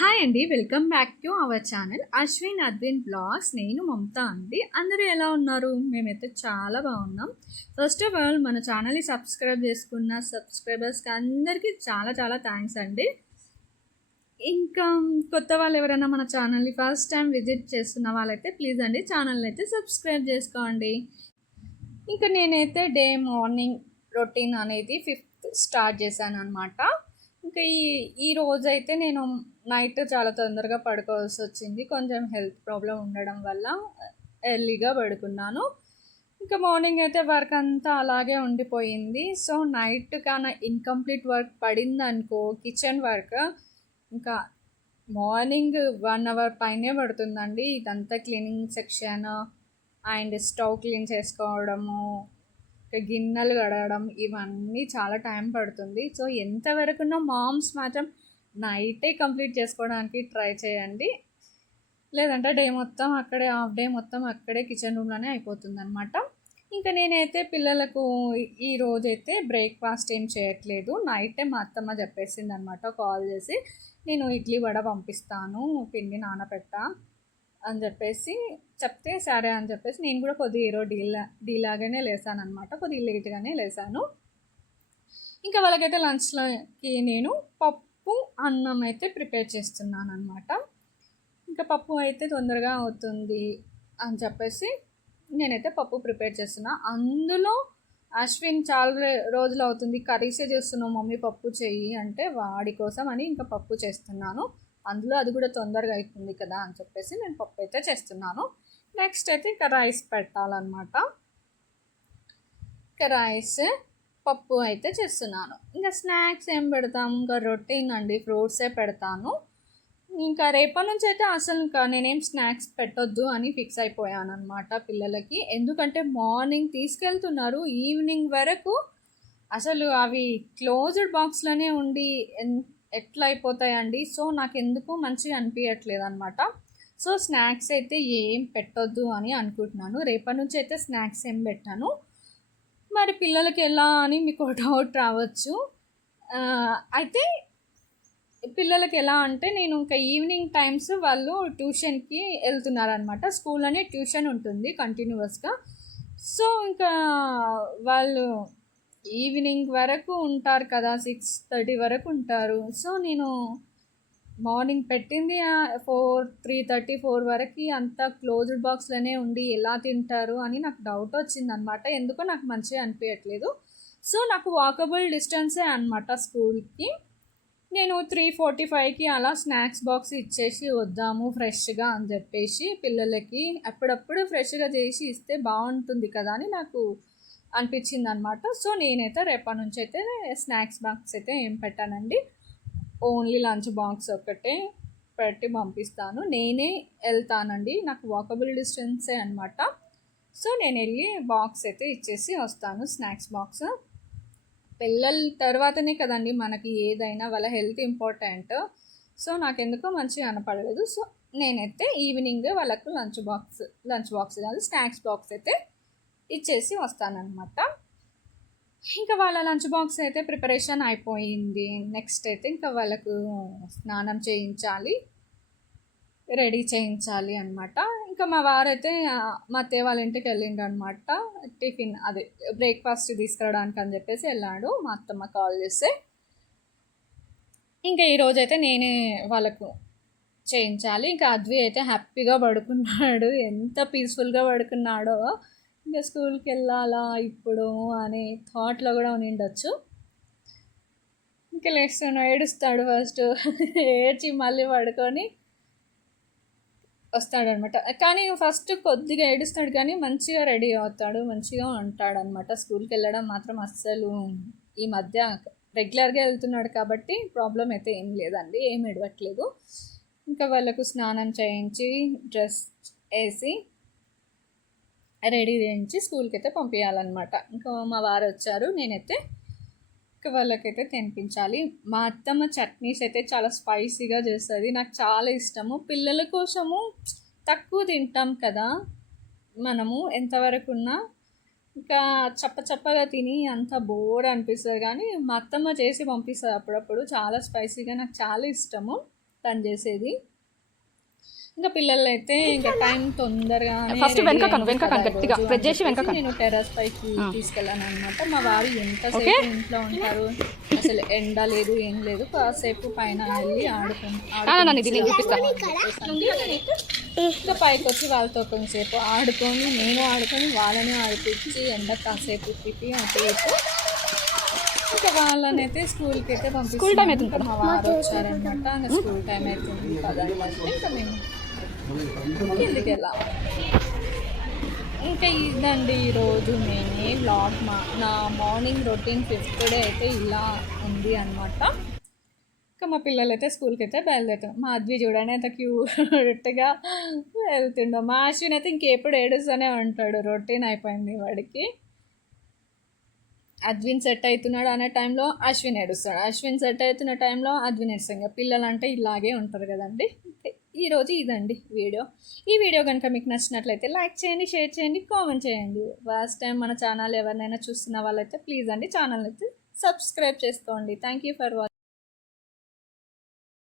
Hi అండి, welcome back to our channel Ashwin Advin blogs. నేను మమత అండి. అందరూ ఎలా ఉన్నారు? మేమైతే చాలా బాగున్నాం. ఫస్ట్ ఆఫ్ ఆల్ మన ఛానల్ని సబ్స్క్రైబ్ చేసుకున్న సబ్స్క్రైబర్స్కి అందరికీ చాలా చాలా థ్యాంక్స్ అండి. ఇంకా కొత్త వాళ్ళు ఎవరైనా మన ఛానల్ని ఫస్ట్ టైం విజిట్ చేస్తున్న వాళ్ళైతే ప్లీజ్ అండి ఛానల్ని అయితే సబ్స్క్రైబ్ చేసుకోండి. ఇంకా నేనైతే డే మార్నింగ్ రొటీన్ అనేది 5th స్టార్ట్ చేశాను అనమాట. ఇంకా ఈ రోజైతే నేను నైట్ చాలా తొందరగా పడుకోవాల్సి వచ్చింది. కొంచెం హెల్త్ ప్రాబ్లం ఉండడం వల్ల ఎర్లీగా పడుకున్నాను. ఇంకా మార్నింగ్ అయితే వర్క్ అంతా అలాగే ఉండిపోయింది. సో నైట్ కానీ ఇన్కంప్లీట్ వర్క్ పడింది అనుకో, కిచెన్ వర్క్ ఇంకా మార్నింగ్ 1 అవర్ పైనే పడుతుందండి. ఇదంతా cleaning section and stove clean చేసుకోవడము, గిన్నెలు కడగడం, ఇవన్నీ చాలా టైం పడుతుంది. సో ఎంతవరకున్న మామ్స్ మాత్రం నైటే కంప్లీట్ చేసుకోవడానికి ట్రై చేయండి. లేదంటే డే మొత్తం అక్కడే, హాఫ్ డే మొత్తం అక్కడే కిచెన్ రూమ్లోనే అయిపోతుంది అనమాట. ఇంకా నేనైతే పిల్లలకు ఈ రోజైతే బ్రేక్ఫాస్ట్ ఏం చేయట్లేదు. నైటే మా అత్తమ్మ చెప్పేసింది అనమాట కాల్ చేసి, నేను ఇడ్లీ వడ పంపిస్తాను, పిండి నానబెట్టా అని చెప్పేసి చెప్తే సరే అని చెప్పేసి నేను కూడా కొద్దిగా ఈరోజు డీలాగానే లేసాను అనమాట. కొద్దిగా లేట్గానే లేసాను. ఇంకా వాళ్ళకైతే లంచ్లోకి నేను పప్పు అన్నం అయితే ప్రిపేర్ చేస్తున్నాను అనమాట. ఇంకా పప్పు అయితే తొందరగా అవుతుంది అని చెప్పేసి నేనైతే పప్పు ప్రిపేర్ చేస్తున్నా. అందులో అశ్విన్ చాలా రోజులు అవుతుంది కర్రీసే చేస్తున్నావు మమ్మీ పప్పు చెయ్యి అంటే, వాడి కోసం అని ఇంకా పప్పు చేస్తున్నాను. అందులో అది కూడా తొందరగా అవుతుంది కదా అని చెప్పేసి నేను పప్పు అయితే చేస్తున్నాను. నెక్స్ట్ అయితే ఇంకా రైస్ పెట్టాలన్నమాట. ఇంకా రైస్ పప్పు అయితే చేస్తున్నాను. ఇంకా స్నాక్స్ ఏం పెడతాము, ఇంకా రొటీన్ అండి, ఫ్రూట్సే పెడతాను. ఇంకా రేపటి నుంచి అయితే అసలు ఇంకా నేనేం స్నాక్స్ పెట్టొద్దు అని ఫిక్స్ అయిపోయాను అనమాట పిల్లలకి. ఎందుకంటే మార్నింగ్ తీసుకెళ్తున్నారు, ఈవినింగ్ వరకు అసలు అవి క్లోజ్డ్ బాక్స్లోనే ఉండి ఎట్లా అయిపోతాయండి. సో నాకు ఎందుకు మంచిగా అనిపించట్లేదు అనమాట. సో స్నాక్స్ అయితే ఏం పెట్టొద్దు అని అనుకుంటున్నాను. రేపటి నుంచి అయితే స్నాక్స్ ఏం పెట్టాను. మరి పిల్లలకి ఎలా అని మీకు డౌట్ రావచ్చు. అయితే పిల్లలకి ఎలా అంటే, నేను ఇంకా ఈవినింగ్ టైమ్స్ వాళ్ళు ట్యూషన్కి వెళ్తున్నారనమాట. స్కూల్లోనే ట్యూషన్ ఉంటుంది కంటిన్యూస్గా. సో ఇంకా వాళ్ళు ఈవినింగ్ వరకు ఉంటారు కదా, 6:30 వరకు ఉంటారు. సో నేను మార్నింగ్ పెట్టింది 3:30-4 వరకు అంతా క్లోజ్డ్ బాక్స్లోనే ఉండి ఎలా తింటారు అని నాకు డౌట్ వచ్చిందనమాట. ఎందుకో నాకు మంచిగా అనిపించట్లేదు. సో నాకు వాకబుల్ డిస్టెన్సే అనమాట స్కూల్కి. నేను 3:45కి అలా స్నాక్స్ బాక్స్ ఇచ్చేసి వద్దాము ఫ్రెష్గా అని చెప్పేసి, పిల్లలకి అప్పుడప్పుడు ఫ్రెష్గా చేసి ఇస్తే బాగుంటుంది కదా అని నాకు అనిపించింది అనమాట. సో నేనైతే రేపటి నుంచి అయితే స్నాక్స్ బాక్స్ అయితే ఏం పెట్టానండి, ఓన్లీ లంచ్ బాక్స్ ఒకటే పెట్టి పంపిస్తాను. నేనే వెళ్తానండి, నాకు వాకబుల్ డిస్టెన్సే అనమాట. సో నేను వెళ్ళి బాక్స్ అయితే ఇచ్చేసి వస్తాను, స్నాక్స్ బాక్స్. పిల్లల తర్వాతనే కదండి మనకి ఏదైనా, వాళ్ళ హెల్త్ ఇంపార్టెంట్. సో నాకెందుకో మంచిగా అనపడలేదు. సో నేనైతే ఈవినింగ్ వాళ్ళకు లంచ్ బాక్స్ కాదు, స్నాక్స్ బాక్స్ అయితే ఇచ్చేసి వస్తానన్నమాట. ఇంకా వాళ్ళ లంచ్ బాక్స్ అయితే ప్రిపరేషన్ అయిపోయింది. నెక్స్ట్ అయితే ఇంకా వాళ్ళకు స్నానం చేయించాలి, రెడీ చేయించాలి అనమాట. ఇంకా మా వారైతే మా అత్తయ్య వాళ్ళ ఇంటికి వెళ్ళిండు అనమాట. టిఫిన్ అదే బ్రేక్ఫాస్ట్ తీసుకురావడానికి అని చెప్పేసి వెళ్ళాడు. మా అత్తమ్మ కాల్ చేస్తే ఇంకా ఈరోజైతే నేనే వాళ్ళకు చేయించాలి. ఇంకా అద్వి అయితే హ్యాపీగా పడుకున్నాడు, ఎంత పీస్ఫుల్గా పడుకున్నాడో. ఇంకా స్కూల్కి వెళ్ళాలా ఇప్పుడు అనే థాట్లో కూడా ఉండిండొచ్చు. ఇంకా లేస్తున్నాడు, ఏడుస్తాడు ఫస్ట్, ఏడ్చి మళ్ళీ పడుకొని వస్తాడనమాట. కానీ ఫస్ట్ కొద్దిగా ఏడుస్తాడు కానీ మంచిగా రెడీ అవుతాడు, మంచిగా ఉంటాడనమాట. స్కూల్కి వెళ్ళడం మాత్రం అస్సలు ఈ మధ్య రెగ్యులర్గా వెళ్తున్నాడు కాబట్టి ప్రాబ్లం అయితే ఏం లేదండి, ఏం ఏడవట్లేదు. ఇంకా వాళ్ళకు స్నానం చేయించి డ్రెస్ వేసి రెడీ చేయించి స్కూల్కి అయితే పంపించాలన్నమాట. ఇంకా మా వారు వచ్చారు, నేనైతే ఇంకా వాళ్ళకైతే తినిపించాలి. మా అత్తమ్మ చట్నీస్ అయితే చాలా స్పైసీగా చేస్తుంది, నాకు చాలా ఇష్టము. పిల్లల కోసము తక్కువ తింటాం కదా మనము ఎంతవరకు ఉన్నా, ఇంకా చప్పగా తిని అంత బోర్ అనిపిస్తుంది. కానీ మా అత్తమ్మ చేసి పంపిస్తుంది అప్పుడప్పుడు చాలా స్పైసీగా, నాకు చాలా ఇష్టము. పని చేసేది. ఇంకా పిల్లలు అయితే ఇంకా టైం తొందరగా ఫస్ట్ వెనక గట్టిగా ప్రెస్ చేసి వెనక నేను టెర్రస్ పైకి తీసుకెళ్ళాను అనమాట. మా వారు ఎంతసేపు ఇంట్లో ఉంటారు, అసలు ఎండ లేదు ఏం లేదు, కాసేపు పైన వెళ్ళి ఇంకా పైకి వచ్చి వాళ్ళతో కొంచెంసేపు ఆడుకొని నేను ఆడుకొని వాళ్ళని ఆడిపించి ఎండ కాసేపు తిప్పి అటు ఇటు ఇంకా వాళ్ళని అయితే స్కూల్కి అయితే పంపిస్తాను. మా వారు వచ్చారనమాట. ఇంకా స్కూల్ టైం అవుతుంది కదా ఇంకా మేము కిందికి వెళ్ళాలి. ఇంకా ఇదండి ఈరోజు నేనే వ్లాగ్. నా మార్నింగ్ రొటీన్ 5th డే అయితే ఇలా ఉంది అనమాట. ఇంకా మా పిల్లలు అయితే స్కూల్కి అయితే బయలుదేరుతాం. మా అద్వి చూడండి ఎంత క్యూట్గా వెళ్తుండో. మా అశ్విన్ అయితే ఇంకెప్పుడు ఏడుస్తూనే ఉంటాడు, రొటీన్ అయిపోయింది వాడికి. అద్విన్ సెట్ అవుతున్నాడు అనే టైంలో అశ్విన్ ఏడుస్తాడు, అశ్విన్ సెట్ అవుతున్న టైంలో అద్విన్ ఏడుస్తాడు. ఇంకా పిల్లలు అంటే ఇలాగే ఉంటారు కదండి. ఈరోజు ఇదండి వీడియో. ఈ వీడియో కనుక మీకు నచ్చినట్లయితే లైక్ చేయండి, షేర్ చేయండి, కామెంట్ చేయండి. ఫస్ట్ టైం మన ఛానల్ ఎవరినైనా చూస్తున్న వాళ్ళైతే ప్లీజ్ అండి ఛానల్ అయితే సబ్స్క్రైబ్ చేసుకోండి. Thank you for watching.